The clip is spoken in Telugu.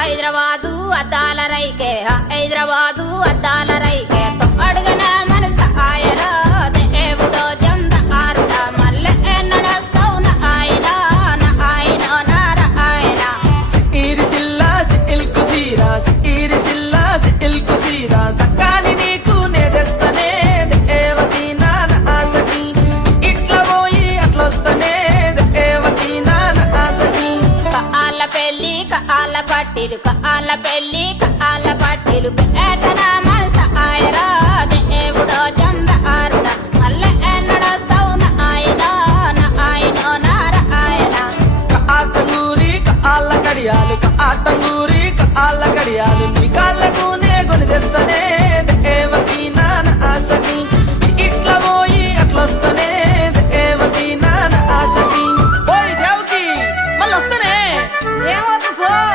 హైదరాబాదు అద్దాల రైకే హైదరాబాదు అద్దాల రైకే అడుగన మనసు ఆయన దేవుడో జంద ఆరుట మల్లె నడస్తావు నా ఆయన ఆయన నార ఆయన సిరి సిల్లా సిల్కు సీరా సిరి సిల్లా సిల్కు సీరా సకా కాల పెళ్ళి కాల పట్టిరు కాల పెళ్ళి కాల పట్టిరు ఏటనా మనసాయరా దేవుడో చంద్రారుడ మల్ల ఎన్నడస్తావు నాయన నాయన నారాయణ కాటంగూరి కాల కడియాలు కాటంగూరి కాల కడియాలు నీక Whoa!